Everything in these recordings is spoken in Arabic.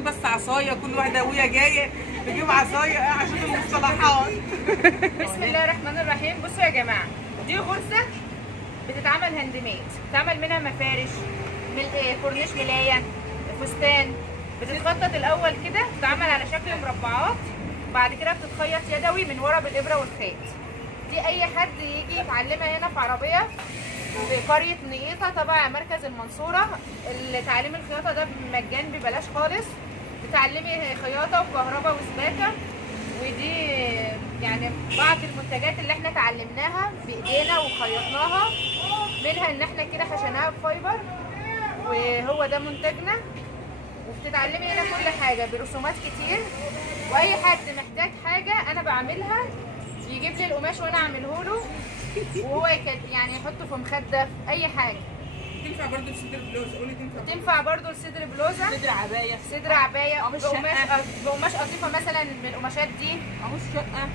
عايزين بس عصايه، كل واحده وهي جايه نجيب عصايه عشان المصطلحات. بسم الله الرحمن الرحيم. بصوا يا جماعه، دي غرزه بتتعمل هاند ميد، بتتعمل منها مفارش، كورنيش، ملايه، فستان. بتتخطط الاول كده، بتتعمل على شكل مربعات، بعد كده بتتخيط يدوي من ورا بالابره والخيط. دي اي حد يجي يتعلمها هنا في عربيه في قريه نقيطه تبع مركز المنصوره. تعليم الخياطه ده مجان ببلاش خالص. بتعلمي خياطه وكهرباء وسباكه. ودي يعني بعض المنتجات اللي احنا اتعلمناها بايدينا وخيطناها، منها ان احنا كده حشيناها بفايبر، وهو ده منتجنا. وبتتعلمي هنا كل حاجه برسومات كتير، واي حد محتاج حاجه انا بعملها يجيب لي القماش وانا اعمله له، وهو يعني يحطه في مخده في اي حاجه. تنفع برضه لصدر بلوزه، قولي تنفع برضه لصدر بلوزه، صدر عبايه، صدر عبايه، بقماش قطيفه مثلا من القماشات دي، قماش شقه.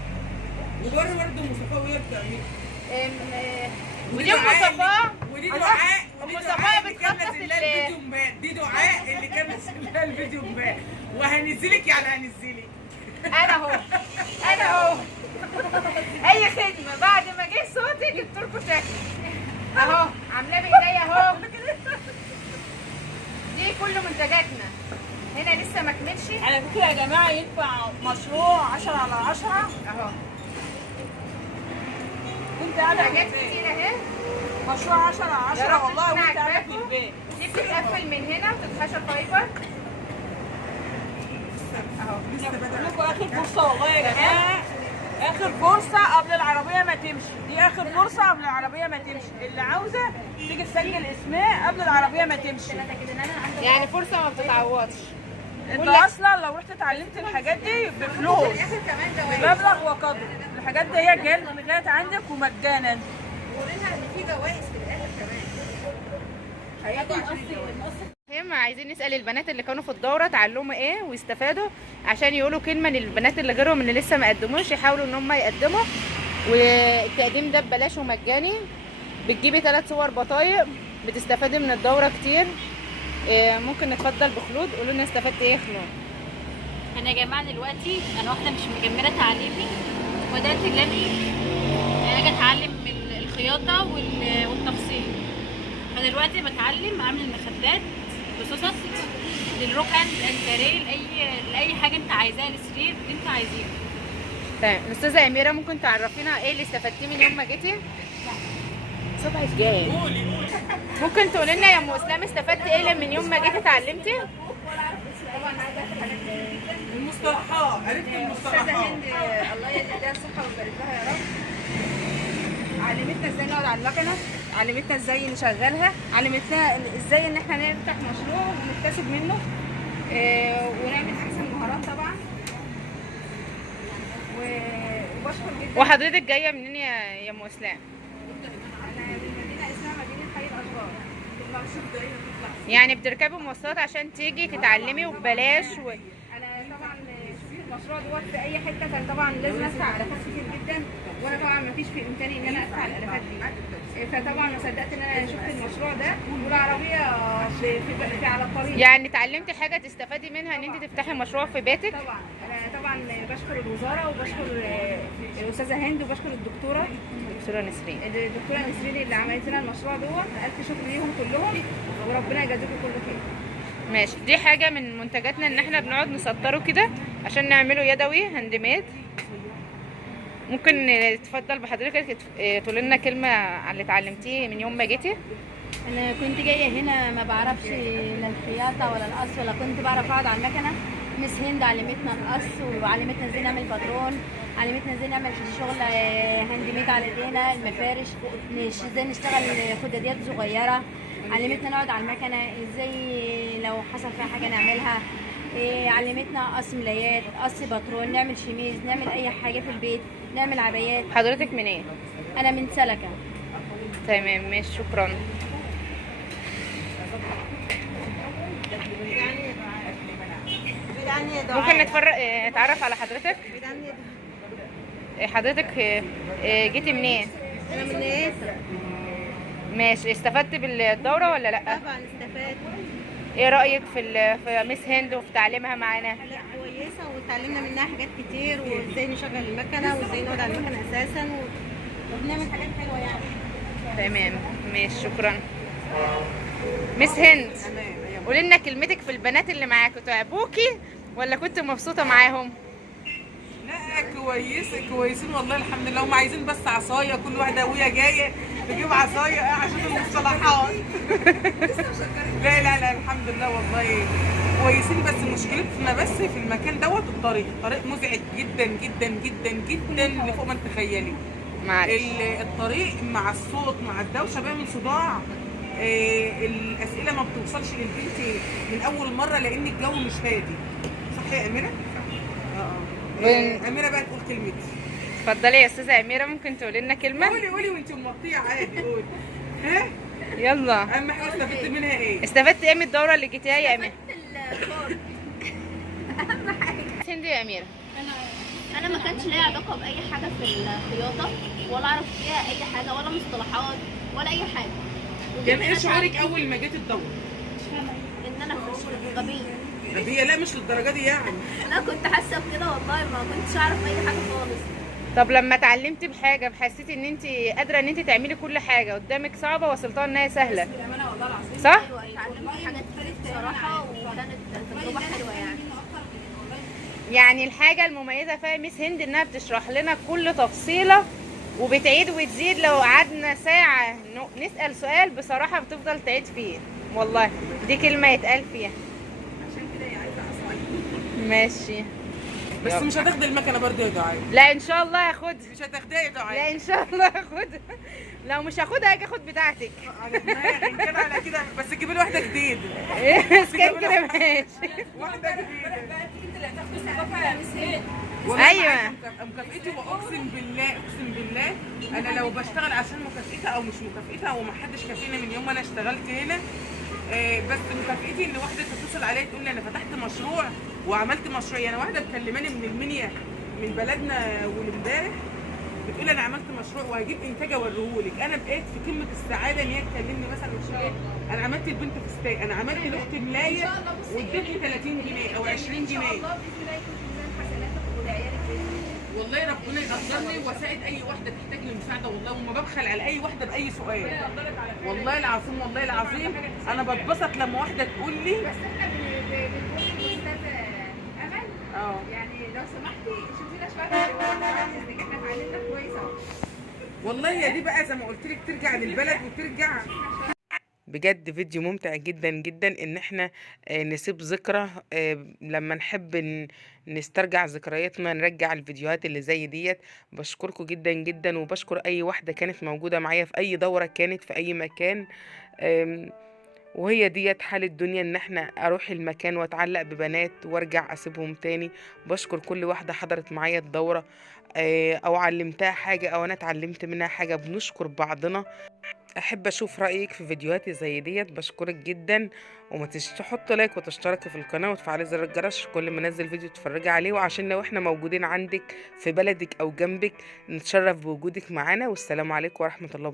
وبره برضه مصطفى وهي بتعمل ودي ام صفاء، ودي دعاء، ام صفاء بتخطط الفيديو امبارح. دي دعاء اللي كان نازل لها الفيديو امبارح، وهنزلك يعني هنزلك. انا اهو، انا اهو. اي خدمه بعد ما جه صوتي جبت لكم شكل اهو، عاملاه بايديا اهو. دي كل منتجاتنا هنا لسه ما كملش. على فكره يا جماعه ينفع مشروع 10/10 اهو. وانت قاعده في حاجات البيت. كتير اهي، مشروع 10/10 والله وانت قاعده في البيت. دي بتتقفل من هنا وتتخشب فايبر اهو. لكم اخر فرصه والله يا جماعه، اخر فرصه قبل العربيه ما تمشي. دي اخر فرصه قبل العربيه ما تمشي. اللي عاوزه تيجي تسجل اسمها قبل العربيه ما تمشي. يعني فرصه ما بتتعوضش. انت اصلا لو رحت اتعلمت الحاجات دي بفلوس بمبلغ وقدره. الحاجات دي هي جايه لغايه عندك ومجانا. ورينا ان في جوائز في الاخر كمان. هم عايزين نسال البنات اللي كانوا في الدوره اتعلموا ايه واستفادوا، عشان يقولوا كلمه للبنات اللي غيرهم اللي لسه ما قدموش يحاولوا ان هم يقدموا. والتقديم ده ببلاش ومجاني. بتجيبي 3 صور بطايق، بتستفادي من الدوره كتير. ممكن نتفضل بخلود، قولوا لنا استفدت ايه يا خلود؟ انا يا جماعه دلوقتي انا واحده مش مكمله تعليمي، وبدات جاني اجي اتعلم من الخياطه والتفصيل. فدلوقتي بتعلم اعمل المخدات بصوصات للركن، للكاريه، لاي حاجه انت عايزاها، للسرير اللي انت عايزينه. تمام. الاستاذه اميره ممكن تعرفينا ايه اللي استفدتيه من يوم ما جيتي؟ صبعك جاي. ممكن تقولي لنا يا ام اسلام استفدتي ايه من يوم ما جيتي اتعلمتي؟ المصطلحات، عرفت المصطلحات. استاذه هند الله يديها الصحه ويبارك لها يا رب، علمتنا ازاي نقعد على المكنه، علمتنا ازاي نشغلها، علمتنا ازاي ان احنا نفتح مشروع ونكتسب منه، ونعمل احسن مهارات طبعا. وبشكر جدا. وحضرتك جايه منين يا ام اسلام؟ انا من مدينه اسمها مدينه حي الاشجار. يعني بتركبي مواصلات عشان تيجي تتعلمي وببلاش انا طبعا شفت المشروع دوت في اي حته، كان طبعا لازم ادفع الافات كتير جدا، وانا طبعا ما فيش في امكاني ان انا ادفع الالافات دي. فطبعا ما صدقت ان انا شفت المشروع ده والعربيه في على الطريق. يعني اتعلمتي حاجه تستفادي منها ان انت تفتحي مشروع في بيتك؟ طبعا. انا طبعا بشكر الوزاره وبشكر الاستاذه هند وبشكر الدكتوره نسرين. الدكتوره نسرين اللي عملت لنا المشروع دوت، الف شكر ليهم كلهم، وربنا يجازيكم كل خير. ماشي. دي حاجه من منتجاتنا ان احنا بنقعد نسطره كده عشان نعمله يدوي هاند ميد. ممكن تفضل بحضرتك تقول لنا كلمه عن اللي اتعلمتيه من يوم ما جيتي؟ انا كنت جايه هنا ما بعرفش لا الخياطه ولا القص، ولا كنت بعرف اقعد على المكنه. مس هند علمتنا القص وعلمتنا ازاي نعمل باترون، علمتنا ازاي نعمل شغل هاند ميد على ايدينا، المفارش، ازاي نشتغل خداديات صغيره. علمتنا نقعد على المكنه ازاي لو حصل فيها حاجه نعملها. علمتنا قص ملايات، قص باترون، نعمل شميز، نعمل اي حاجه في البيت، نعمل عبايات. حضرتك منين؟ إيه؟ انا من سلكه. تمام ماشي، شكرا. ممكن نتعرف على حضرتك؟ حضرتك جيتي منين؟ انا من نياسر. ماشي. استفدت بالدورة ولا لا؟ طبعا استفدت. ايه رايك في ميس هند وفي تعليمها معانا؟ لا كويسه وتعلمنا منها حاجات كتير، وازاي نشغل المكنه وازاي نقعد على المكنه اساسا وبنعمل حاجات حلوه يعني. تمام ماشي، شكرا. ميس هند، قولي لنا كلمتك في البنات اللي معاكوا، تعبوكي ولا كنت مبسوطه معاهم؟ لا كويسين والله الحمد لله. هم عايزين بس عصايه، كل واحده وهي جايه تجيب عصايه عشان المصطلحات. لا الحمد لله والله كويسين، بس مشكلتنا بس في المكان دوت الطريق مزعج جدا جدا جدا جدا لفوق ما انت تخيلي. معلش. الطريق مع الصوت مع الدوشه بيعمل صداع. الاسئله ما بتوصلش للبنت من اول مره لان الجو مش هادي. صح يا اميره؟ اميره بقى تقول كلمتي. اتفضلي يا استاذه اميره، ممكن تقولي لنا كلمه؟ قولي وانت مغطيه عادي، قولي. ها يلا. اهم حاجه استفدت منها ايه؟ استفدت ايه من الدوره اللي جيتيها يا اميره؟ اهم حاجه. هند يا اميره، انا ما كانش ليا علاقه باي حاجه في الخياطه، ولا اعرف فيها اي حاجه ولا مصطلحات ولا اي حاجه. كان ايه شعورك اول ما جيت الدوره؟ ان انا غبيه. غبيه؟ لا مش للدرجه دي يعني. لا كنت حاسه بكده والله، ما كنتش اعرف اي حاجه خالص. طب لما اتعلمتي بحاجه حسيتي ان انت قادره ان انت تعملي كل حاجه قدامك صعبه وصلتها ان هي سهله، صح؟ اتعلمت حاجات كتير بصراحه، وكانت تجربه حلوه يعني. يعني الحاجه المميزه فيها ميس هند انها بتشرح لنا كل تفصيله وبتعيد وتزيد. لو قعدنا ساعه نسال سؤال بصراحه بتفضل تعيد فيه، والله دي كلمه يتقال فيها. عشان كده هي عايزه عصايه. ماشي. بس مش هتاخدي المكنه برضه يا دعاء. لا ان شاء الله هاخدها. مش هتاخديها يا دعاء. لا ان شاء الله هاخدها. لو مش هاخدها هاجي اخد بتاعتك. على دماغي إن كده على كده، بس تجيبي لي واحده جديده. بس كان كده ماشي. واحده جديده. ايوه. مكافئتي، واقسم بالله انا لو بشتغل عشان مكافئتها او مش مكافئتها، او ما حدش كافئني من يوم ما انا اشتغلت هنا. بس مكافئتي ان واحده تتصل عليا تقول لي انا فتحت مشروع وعملت مشروع. يعني واحده مكلماني من المنيا من بلدنا وامبارح بتقول انا عملت مشروع وهجيب انتاج اوريهولك. انا بقيت في قمه السعاده ان هي تكلمني مثلا وتقول لي انا عملت البنت فستان، انا عملت لاختي ملايه وادتني 30 جنيه او 20 جنيه. والله ربنا يقدرني واساعد اي واحده تحتاج لمساعده والله، وما ببخل على اي واحده باي سؤال. والله العظيم والله العظيم انا بتبسط لما واحده تقول لي. بس احنا بنقول للاستاذه امل يعني لو سمحتي شوفي لنا شويه احنا اتعلمنا كويس اهو. والله هي دي بقى زي ما قلت لك ترجع للبلد وترجع. بجد فيديو ممتع جدا جدا ان احنا نسيب ذكرى. لما نحب نسترجع ذكرياتنا نرجع الفيديوهات اللي زي ديت. بشكركم جدا جدا، وبشكر اي واحدة كانت موجودة معايا في اي دورة كانت في اي مكان. وهي ديت حال الدنيا، ان احنا اروح المكان واتعلق ببنات وارجع اسيبهم تاني. بشكر كل واحدة حضرت معايا الدورة او علمتها حاجة او انا اتعلمت منها حاجة. بنشكر بعضنا. احب اشوف رايك في فيديوهاتي زي ديت. بشكرك جدا، وما تنسيش تحط لايك وتشتركي في القناه وتفعلي زر الجرس كل ما انزل فيديو تتفرجي عليه، وعشان لو احنا موجودين عندك في بلدك او جنبك نتشرف بوجودك معانا. والسلام عليكم ورحمه الله وبركاته.